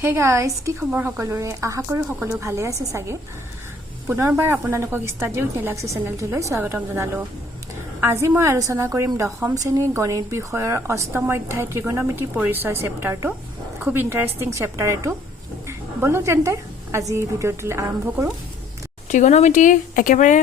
Hey guys, কি খবৰ সকলোৰে আশা কৰো সকলো ভালে আছে সাগে পুনৰবাৰ আপোনালোকক ষ্টাডি উইথ নেলাক্সি চেনেলটোলৈ স্বাগতম জনালো আজি মই আলোচনা কৰিম দশম শ্ৰেণীৰ গণিত বিষয়ৰ অষ্টম অধ্যায় ত্ৰিকোণমিতি পৰিচয় চেপ্টাৰটো খুব ইন্টাৰেষ্টিং চেপ্টাৰ এটো বলো তেন্তে আজি ভিডিঅটো আৰম্ভ কৰো ত্ৰিকোণমিতি একেবাৰে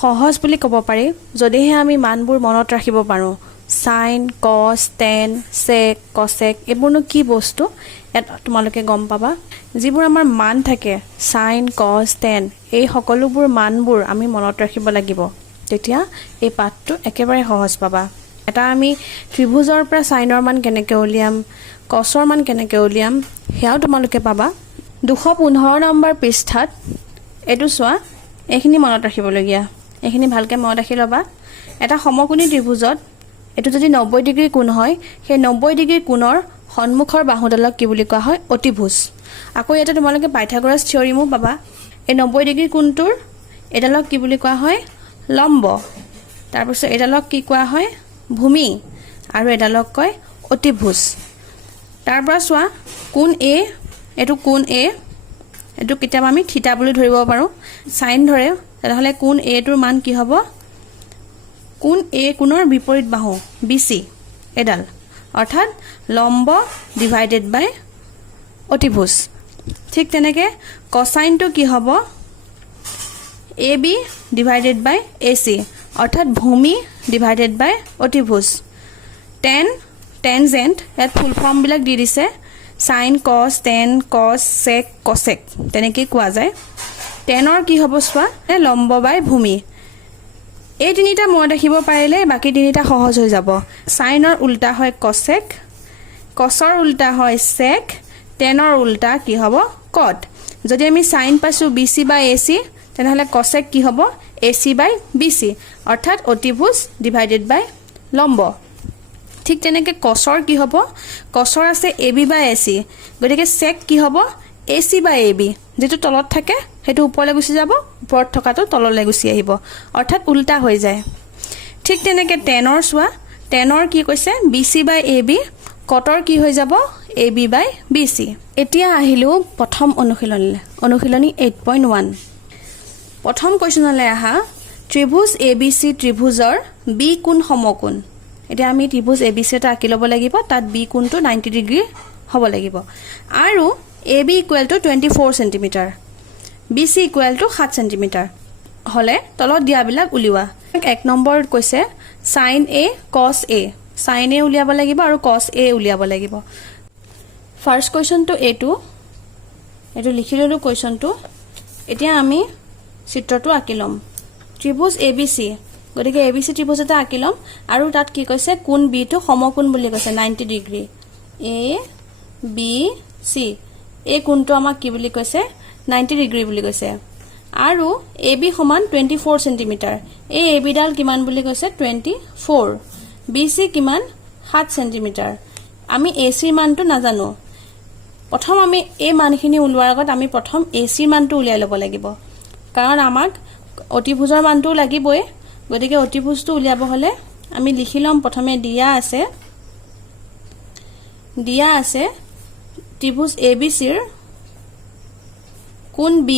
সহজ বুলি ক'ব পাৰি যদিহে আমি মানবোৰ মনত ৰাখিব পাৰো sin cos tan sec cosec এবোৰনো কি বস্তু তোমালোকে গম পাবা যিবোৰ আমাৰ মান থাকে sin cos tan এই সকলোবোৰ মানবোৰ আমি মনত ৰাখিব লাগিব তেতিয়া এই পাঠটো একেবাৰে সহজ পাবা এটা আমি ত্ৰিভুজৰ পৰা সাইনৰ মান কেনেকৈ উলিয়াম cosৰ মান কেনেকৈ উলিয়াম হেয়াও তোমালোকে পাবা 215 নম্বৰ পৃষ্ঠাত এটো চোৱা এইখিনি মনত ৰাখিবলগীয়া এইখিনি ভালকে মনত ৰাখি লবা এটা সমকোণী ত্ৰিভুজত এটো যদি 90 ডিগ্ৰী কোণ হয় সেই 90 ডিগ্ৰী কোণৰ সন্মুখৰ বাহুডালক কি বুলি কোৱা হয় অতিভুজ আকৌ এটা তোমালোকে পাইথাগোৰাছ থিওৰিমো পাবা এই 90 ডিগ্ৰী কোণটোৰ এডালক কি বুলি কোৱা হয় লম্ব তাৰ পিছত এডালক কি কোৱা হয় ভূমি আৰু এডালক কয় অতিভুজ তাৰ পৰা চোৱা কোণ এ এটো কোণ এ এটো কিতাব আমি থিতা বুলি ধৰিব পাৰো সাইন ধৰে তেহলে কোণ এ টোৰ মান কি হ'ব কোণ এ কোণৰ বিপৰীত বাহু বিসি এডাল অৰ্থাৎ লম্ব ডিভাইডেড বাই অতিভুজ ঠিক তেনেকে কোসাইনটো কি হ'ব এবি ডিভাইডেড বাই এসি অৰ্থাৎ ভূমি ডিভাইডেড বাই অতিভুজ tan tangent এত ফুল ফর্ম বিলাক দি দিছে sin cos tan cos sec cosec তেনেকে কোৱা যায় tanৰ কি হ'ব চোৱা লম্ব বাই ভূমি এই তিনিটা মনত ৰাখিব পাৰিলে বাকি তিনিটা সহজ হৈ যাব সাইনৰ উল্টা হয় cosec cosৰ উল্টা হয় sec tanৰ উল্টা কি হ'ব cot যদি আমি sin পাছো bc বাই ac তেনেহলে cosec কি হ'ব ac বাই bc অৰ্থাৎ অতিভুজ ডিভাইডেড বাই লম্ব ঠিক তেনেকে cosৰ কি হ'ব cosৰ আছে ab বাই ac গতিকে sec কি হ'ব ac বাই ab যেটো তলত থাকে হেতু ওপৰলৈ গুছি যাব ওপৰত থকাটো তললৈ গুছি আহিব অৰ্থাৎ উল্টা হৈ যায় ঠিক তেনেকে tanৰ চোৱা tanৰ কি কৈছে bc বাই ab cotৰ কি হৈ যাব ab বাই bc এতিয়া আহিলো প্ৰথম অনুশীলনী 8.1 প্ৰথম কোৱেশ্চনলৈ আহা ত্ৰিভুজ abc ত্ৰিভুজৰ b কোণ সমকোণ এতিয়া আমি ত্ৰিভুজ abc এটা আঁকি ল'ব লাগিব তাত b কোণটো 90 ডিগ্ৰী হ'ব লাগিব আৰু ab equal to 24 centimetre BC equal to 7 cm হলে তলত দিয়া বিলাক উলিওৱা এক নম্বৰ কৈছে sin a cos a sin a উলিয়াব লাগিব আৰু cos a উলিয়াব লাগিব ফাৰ্স্ট কোৱেশ্চনটো এটো লিখি ললো কোৱেশ্চনটো এতিয়া আমি চিত্ৰটো আঁকি লম ত্ৰিভুজ ABC গতিকে ABC ত্ৰিভুজ এটা আঁকি লম আৰু তাত কি কৈছে কোণ B টো সমকোণ বুলি কৈছে 90 ডিগ্ৰী A B C এই কোণটো আমাক কি বুলি কৈছে 90 ডিগ্ৰী বুলি কৈছে আৰু AB সমান 24 সেন্টিমিটাৰ এই AB ডাল কিমান বুলি কৈছে 24 BC কিমান 7 সেন্টিমিটাৰ আমি AC ৰ মানটো নাজানো প্ৰথম আমি এই মানখিনি উলিওৱাৰ আগত আমি প্ৰথম AC ৰ মানটো উলিয়াই ল'ব লাগিব কাৰণ আমাক অতিভুজৰ মানটো লাগিবই গতিকে অতিভুজটো উলিয়াব হলে আমি লিখি লম প্ৰথমে দিয়া আছে ত্ৰিভুজ ABC ৰ কোণ B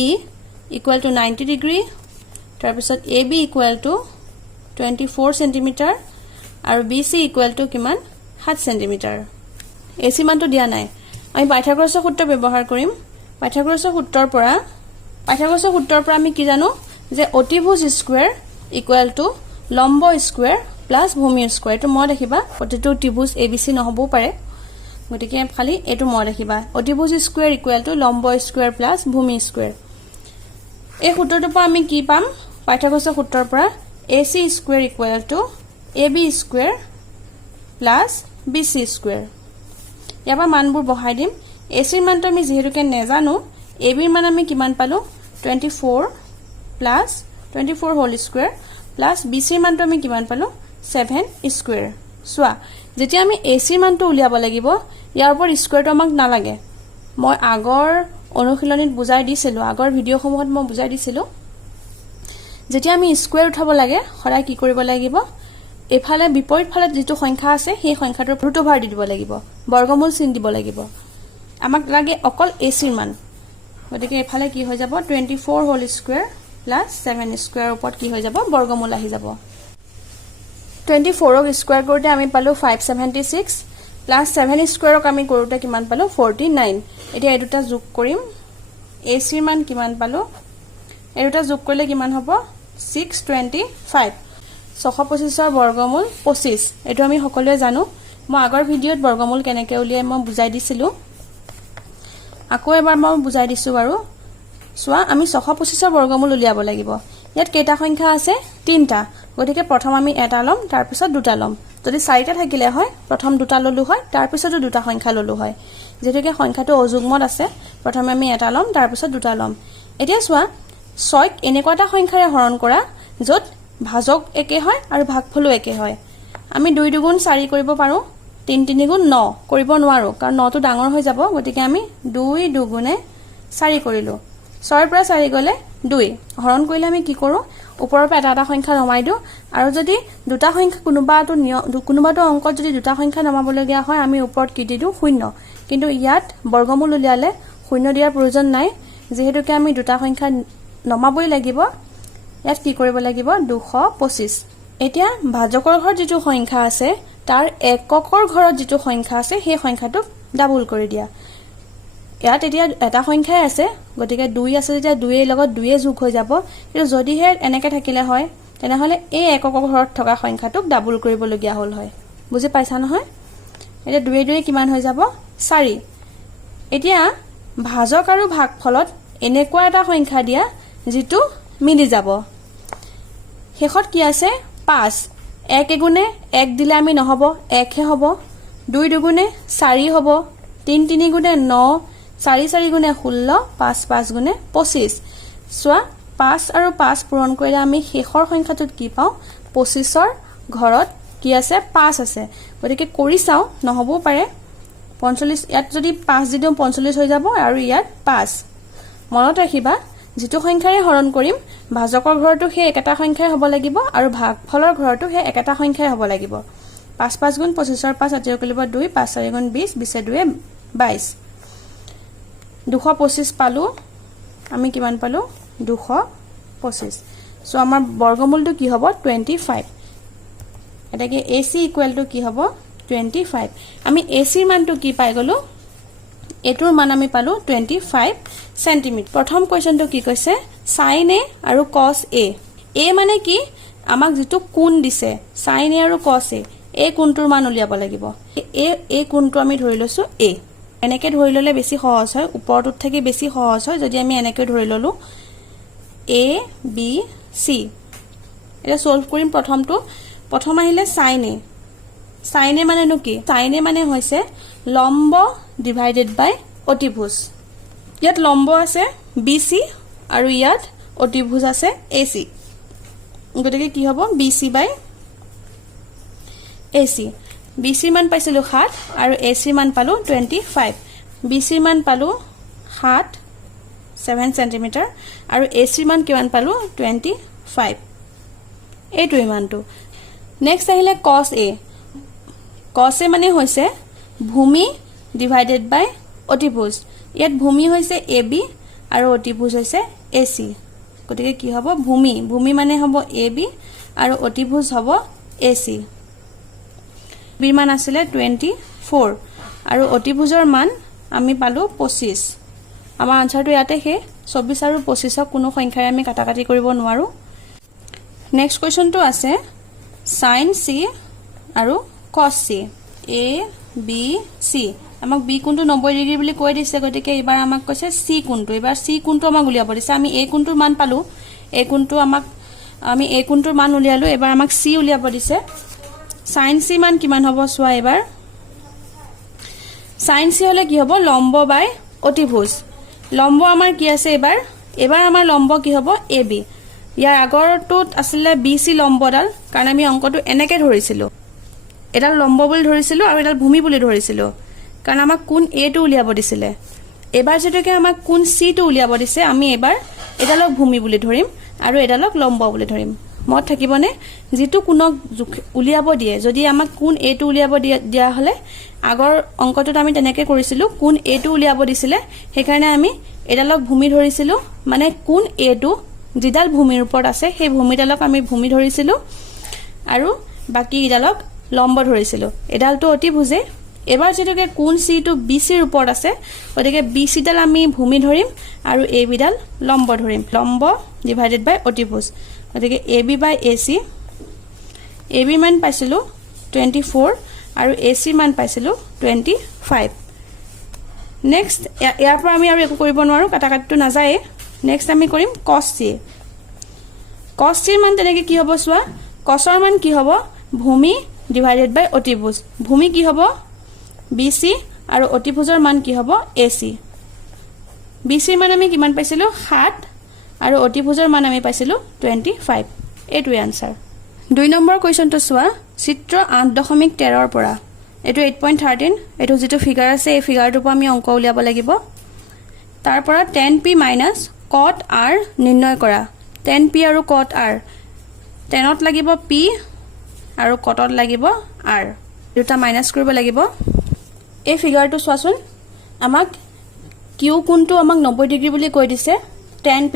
equal to 90 degree তাৰ পিছত AB equal to 24 centimeter আৰু BC equal to কিমান 7 centimeter AC মানটো দিয়া নাই আমি পাইথাগোৰাছৰ সূত্ৰ ব্যৱহাৰ কৰিম পাইথাগোৰাছৰ সূত্ৰৰ পৰা আমি কি জানো যে অতিভুজ স্কয়াৰ equal to লম্ব স্কয়াৰ প্লাস ভূমি স্কয়াৰ এটো মই দেখিবা প্ৰতিটো ত্ৰিভুজ ABC নহবও পাৰে গতিকে খালি এটো মই দেখিবা অতিভুজ স্কয়াৰ ইকুৱেল টু লম্ব স্কয়াৰ প্লাস ভূমি স্কয়াৰ এই সূত্ৰটো পৰা আমি কি পাম পাইথাগোৰাছৰ সূত্ৰৰ পৰা AC square equal to AB square plus BC square ইয়াবা মানবোৰ বহাই দিম AC ৰ মানটো আমি যেহেতুকে নেজানো AB ৰ মান আমি কিমান পালো 24 plus 24 whole square plus BC ৰ মানটো আমি কিমান পালো 7 স্কয়াৰ সোৱা যেতিয়া আমি AC মানটো উলিয়াব লাগিব ইয়াৰ ওপৰ স্কয়াৰটো আমাক নালাগে মই আগৰ অনুশীলনীত বুজাই দিছিলো আগৰ ভিডিঅসমূহত মই বুজাই দিছিলো যেতিয়া আমি স্কয়াৰ উঠাব লাগে হৰাই কি কৰিব লাগিব এফালে বিপৰীত ফালে যেটো সংখ্যা আছে সেই সংখ্যাটোৰ ৰুট ওভাৰ দি দিব লাগিব বৰ্গমূল চিন দিব লাগিব আমাক লাগে অকল এচিৰ মান গতিকে এফালে কি হৈ যাব 24 হোল স্কয়াৰ প্লাস 7 স্কয়াৰ ওপৰত কি হৈ যাব বৰ্গমূল আহি যাব 24 ক স্কয়াৰ কৰোতে আমি পালো 576 প্লাস 7 স্কয়াৰক আমি কৰোতে কিমান পালো 49 এতিয়া এই দুটা যোগ কৰিম এচিৰ মান কিমান পালো এই দুটা যোগ কৰিলে কিমান হ'ব 625 625 ৰ বৰ্গমূল 25 এটো আমি সকলোৱে জানো মই আগৰ ভিডিওত বৰ্গমূল কেনেকৈ উলিয়াই মই বুজাই দিছিলো আকৌ এবাৰ মই বুজাই দিছো বাৰু সোৱা আমি 625 ৰ বৰ্গমূল উলিয়াব লাগিব ইয়াত কেইটা সংখ্যা আছে তিনটা গতিকে প্ৰথম আমি এটা লম তাৰ পিছত দুটা লম যদি চাৰিটা থাকিলে হয় প্ৰথম দুটা ললু হয় তাৰ পিছতো দুটা সংখ্যা ললু হয় যেটোকে সংখ্যাটো অযুগ্মত আছে প্ৰথমে আমি এটা লম তাৰ পিছত দুটা লম এতিয়া সোৱা 6 ক এনেকুৱা এটা সংখ্যাৰে হৰণ কৰা যত ভাজক একে হয় আৰু ভাগফলো একে হয় আমি 2 দুগুণ 4 কৰিব পাৰো 3 3 গুণ 9 কৰিব নোৱাৰো কাৰণ 9 টো ডাঙৰ হৈ যাব গতিকে আমি 2 দুগুণে 4 কৰিলো 6 ৰ পৰা 4 গলে 2 হৰণ কৰিলে আমি কি কৰো ওপৰৰ পৰা এটা সংখ্যা নমাই দিও আৰু যদি দুটা সংখ্যা কোনোবাটো অংকত যদি দুটা সংখ্যা নমাবলগীয়া হয় আমি ওপৰত কি দি দিও 0 কিন্তু ইয়াত বৰ্গমূল উলিয়ালে 0 দিয়াৰ প্ৰয়োজন নাই যেহেতুকে আমি দুটা সংখ্যা নমাবই লাগিব ইয়াত কি কৰিব লাগিব 225 এতিয়া ভাজকৰ ঘৰত যেটো সংখ্যা আছে তাৰ এককৰ ঘৰত যেটো সংখ্যা আছে সেই সংখ্যাটো ডাবল কৰি দিয়া ইয়াত এতিয়া এটা সংখ্যাই আছে গতিকে 2 আছে যেতিয়া 2 এর লগত 2 এ যোগ হৈ যাব কিন্তু যদি হে এনেকে থাকিলে হয় তেনেহলে এই এককৰ ঘৰত থকা সংখ্যাটোক ডাবল কৰিবলগীয়া হল হয় বুজি পাইছা নহয় এতিয়া 2 2 কিমান হৈ যাব 4 এতিয়া ভাজক আৰু ভাগফলত এনেকুৱা এটা সংখ্যা দিয়া যেটো মিলি যাব শেষত কি আছে 5 1 এগুণে 1 দিলে আমি নহব 1 হে হ'ব 2 দুগুণে 4 হ'ব 3 3 গুণে 9 4 4 গুণে 16 5 5 গুণে 25 সোৱা 5 আৰু 5 পূৰণ কৰিলে আমি শেষৰ সংখ্যাটোত কি পাও 25 ৰ ঘৰত কি আছে 5 আছে গতিকে কৰি চাও নহবও পাৰে 45 ইয়াত যদি 5 দিও 45 হৈ যাব আৰু ইয়াত 5 মনত ৰাখিবা যেটো সংখ্যাৰে হৰণ কৰিম ভাজকৰ ঘৰটো হে একেটা সংখ্যাই হ'ব লাগিব আৰু ভাগফলৰ ঘৰটো হে একেটা সংখ্যাই হ'ব লাগিব 5 5 গুণ 25 ৰ 5 আতিৰ কৰিব 2 5 4 গুণ 20 20 2 22 225 পালো আমি কিমান পালো 225 সো আমাৰ বৰ্গমূলটো কি হ'ব 25 এটা কি AC ইকুৱেল টু কি হ'ব 25 আমি AC ৰ মানটো কি পাই গলো এটোৰ মান আমি পালো 25 সেন্টিমিটাৰ প্ৰথম কোৱেশ্চনটো কি কৈছে sin a আৰু cos a a মানে কি আমাক যেটো কোণ দিছে sin a আৰু cos a এই কোণটোৰ মান উলিয়াব লাগিব এই কোণটো আমি ধৰি লৈছো a এনেকে ধৰি ললে বেছি সহজ হয় ওপৰটোত থাকি বেছি সহজ হয় যদি আমি এনেকে ধৰি ললো a b c এটা সলভ কৰিম প্ৰথম আহিলে sin a মানে নো কি sin a মানে হৈছে লম্ব ডিভাইডেড বাই অতিভুজ ইয়াত লম্ব আছে BC আৰু ইয়াত অতিভুজ আছে AC গতিকে কি হ'ব BC বাই AC BC মান পাইছিলো 7 আৰু AC মান পালো 25 BC মান পালো 7 7 সেন্টিমিটাৰ আৰু AC মান কিমান পালো 25 এইটো ইমানটো নেক্সট আহিলে cos a মানে হৈছে ভূমি ডিভাইডেড বাই অতিভুজ ইয়াত ভূমি হৈছে AB আৰু অতিভুজ হৈছে AC গতিকে কি হ'ব ভূমি মানে হ'ব AB আৰু অতিভুজ হ'ব AC বি মান আছিল 24 আৰু অতিভুজৰ মান আমি পালো 25 আমাৰ আনসাৰটো ইয়াতে হে 24 আৰু 25 ক কোনো সংখ্যাৰে আমি কাটাকাটি কৰিব নোৱাৰো নেক্সট কোৱেশ্চনটো আছে sin c আৰু cos c a b c আমাক b কোণটো 90 ডিগ্ৰী বুলি কৈ দিছে গতিকে এবাৰ আমাক কৈছে c কোণটো এবাৰ c কোণটো আমাক উলিয়াব দিছে আমি a কোণটোৰ মান পালো আমি a কোণটোৰ মান উলিয়ালো এবাৰ আমাক c উলিয়াব দিছে sin c মান কিমান হ'ব সোৱা এবাৰ sin c হলে কি হ'ব লম্ব বাই অতিভুজ লম্ব আমাৰ কি আছে এবাৰ আমাৰ লম্ব কি হ'ব ab ইয়াৰ আগৰটোত আছিল BC লম্বডাল কাৰণ আমি অংকটো এনেকে ধৰিছিলো এডাল লম্ব বুলি ধৰিছিলো আৰু এডাল ভূমি বুলি ধৰিছিলো কাৰণ আমাক কোণ A টো উলিয়াব দিছিলে এবাৰ যেটোকে আমাক কোণ C টো উলিয়াব দিছে আমি এবাৰ এডালক ভূমি বুলি ধৰিম আৰু এডালক লম্ব বুলি ধৰিম মত থাকিবনে যেটো কোনক উলিয়াব দিয়ে যদি আমাক কোন a টো উলিয়াব দিয়া হলে আগৰ অংকটোত আমি তেনেকে কৰিছিলো কোন a টো উলিয়াব দিছিলে হেকাৰণে আমি এডালক ভূমি ধৰিছিলো মানে কোন a টো যিডাল ভূমিৰ ওপৰত আছে সেই ভূমিডালক আমি ভূমি ধৰিছিলো আৰু বাকি ইডালক লম্ব ধৰিছিলো এডালটো অতিভুজে এবাৰ যেটোকে কোন c টো bc ৰ ওপৰত আছে ওদিকে bc ডাল আমি ভূমি ধৰিম আৰু ab ডাল লম্ব ধৰিম লম্ব ডিভাইডেড বাই অতিভুজ ওদিকে ab বাই ac ab মান পাইছিলো 24 আৰু ac মান পাইছিলো 25 নেক্সট ইয়াৰ পৰা আমি আৰু একো কৰিব নোৱাৰো কাটাকাটিটো না যায় নেক্সট আমি কৰিম cos c cos c মান তেনেকে কি হ'ব সোৱা cos ৰ মান কি হ'ব ভূমি ডিভাইডেড বাই অতিভুজ ভূমি কি হ'ব bc আৰু অতিভুজৰ মান কি হ'ব ac bc মান আমি কিমান পাইছিলো 7 আৰু অতিভুজৰ মান আমি পাইছিলো 25 এটো আনসাৰ 2 নম্বৰ কোৱেশ্চনটো সোৱা চিত্ৰ 8.13 ৰ পৰা এটো 8.13 এটো যেটো ফিগাৰ আছে এই ফিগাৰটো পৰা আমি অংক উলিয়াব লাগিব তাৰ পৰা tan p - cot r নিৰ্ণয় কৰা tan p আৰু cot r tan ত লাগিব p আৰু cot ত লাগিব r দুটা মাইনাস কৰিব লাগিব এই ফিগাৰটো চোৱাচোন আমাক q কোণটো আমাক 90 ডিগ্ৰী বুলি কৈ দিছে tan p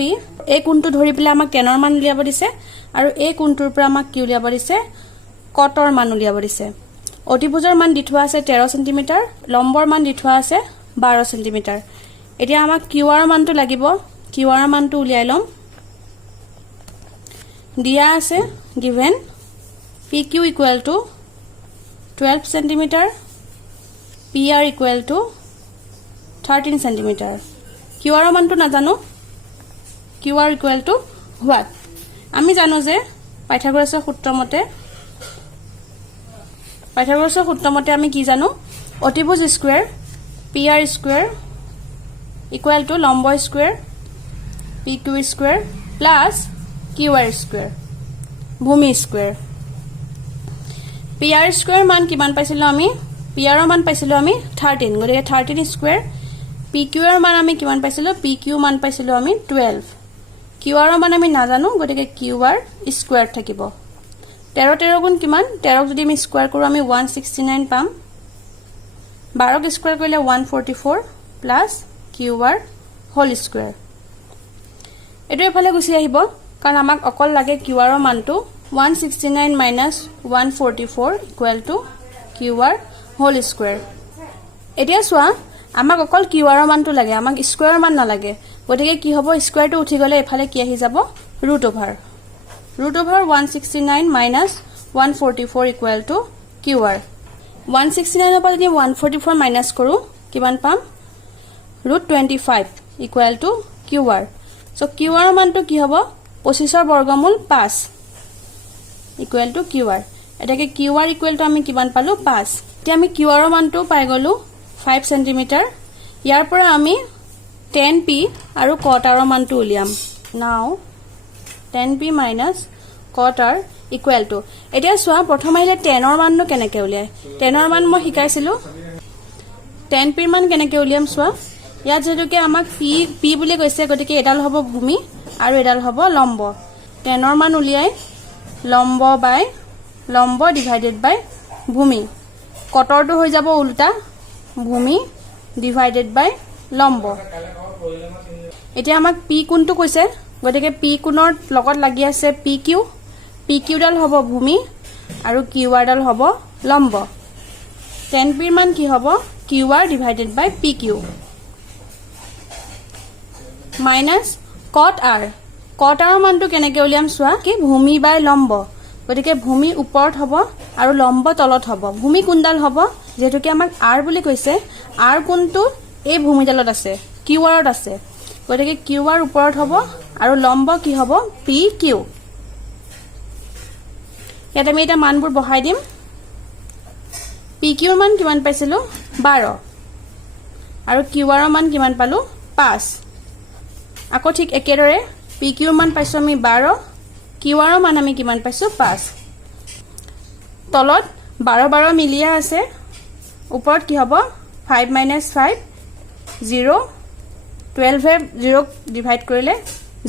এই কোণটো ধৰি পেলাই আমাক tan ৰ মান উলিয়াব দিছে আৰু এই কোণটোৰ পৰা আমাক কি উলিয়াব দিছে cot ৰ মান উলিয়াব দিছে অতিভুজৰ মান দি থোৱা আছে 13 সেমি লম্বৰ মান দি থোৱা আছে 12 সেমি এতিয়া আমাক q ৰ মানটো লাগিব q ৰ মানটো উলিয়াই লম দিয়া আছে given pq = 12 semi pr = 13 semi q ৰ মানটো না জানো qr = what আমি জানো যে পাইথাগোৰাছৰ সূত্ৰ মতে আমি কি জানো অতিভুজ স্কয়াৰ pr স্কয়াৰ = লম্ব square pq square plus qr square ভূমি স্কয়াৰ pr স্কয়াৰ মান কিমান পাইছিলো আমি pr ৰ মান পাইছিলো আমি 13 গতিকে 13 স্কয়াৰ pq ৰ মান আমি কিমান পাইছিলো pq মান পাইছিলো আমি 12 qr ৰ মান আমি না জানো গতিকে qr স্কয়াৰ থাকিব 13 13 গুণ কিমান 13 যদি আমি স্কয়াৰ কৰো আমি 169 পাম 12 ক স্কয়াৰ কৰিলে 144 প্লাস qr হোল স্কয়াৰ এটো এফালে গুছি আহিব কাৰণ আমাক অকল লাগে qr ৰ মানটো 169 - 144 = qr হোল স্কয়াৰ এতিয়া সোৱা আমাক অকল qr ৰ মানটো লাগে আমাক স্কয়াৰ মান না লাগে গতিকে কি হ'ব স্কয়াৰটো উঠি গলে এফালে কি আহি যাব √ ওভাৰ 169 - 144 = qr 169 ৰ পৰা যদি 144 মাইনাস কৰো কিমান পাম √25 = qr সো qr ৰ মানটো কি হ'ব 25 ৰ বৰ্গমূল 5 = qr এটাকে qr = আমি কিমান পালো 5 এতিয়া আমি qr ৰ মানটো পাই গলো 5 সেমি ইয়াৰ পৰা আমি tan p আৰু cot r ৰ মানটো উলিয়াম নাও tan p - cot r = এতিয়া সোৱা প্ৰথম আহিলে tan ৰ মাননো কেনেকৈ উলিয়াই tan ৰ মান মই শিকাইছিলো tan p ৰ মান কেনেকৈ উলিয়াম সোৱা ইয়াত যেটোকে আমাক p বুলি কৈছে গতিকে এডাল হ'ব ভূমি আৰু এডাল হ'ব লম্ব tan ৰ মান উলিয়াই লম্ব ডিভাইডেড বাই ভূমি কটৰটো হৈ যাব উল্টা ভূমি ডিভাইডেড বাই লম্ব এতিয়া আমাক p কোণটো কৈছে গতিকে p কোণৰ লগত লাগি আছে pq ডাল হ'ব ভূমি আৰু qr ডাল হ'ব লম্ব tan p ৰ মান কি হ'ব qr ডিভাইডেড বাই pq মাইনাস cot r ৰ মানটো কেনেকৈ উলিয়াম সোৱা কি ভূমি বাই লম্ব গতিকে ভূমি ওপৰত হ'ব আৰু লম্ব তলত হ'ব ভূমি কোণডাল হ'ব যেটোকে আমাক r বুলি কৈছে r কোণটো এই ভূমিডালত আছে qr ত আছে গতিকে qr ওপৰত হ'ব আৰু লম্ব কি হ'ব pq ইয়াত আমি এটা মানবোৰ বহাই দিম pq ৰ মান কিমান পাইছিলো 12 আৰু qr ৰ মান কিমান পালো 5 আকৌ ঠিক একেদৰে pq ৰ মান পাইছো আমি 12 qr ৰ মান আমি কিমান পাইছো 5 তলত 12 মিলিয়া আছে ওপৰত কি হ'ব 5 - 5 0 12 0 ডিভাইড কৰিলে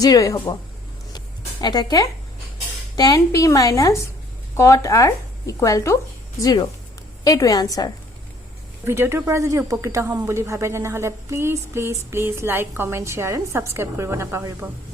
0 হ'ব এটাকে tan p minus cot r equal to 0 এইটোৱে আনসাৰ ভিডিওটোৰ পৰা যদি উপকৃত হ'ম বুলি ভাবে তেনে হলে please please please like comment share and subscribe কৰিব নাপাহৰিব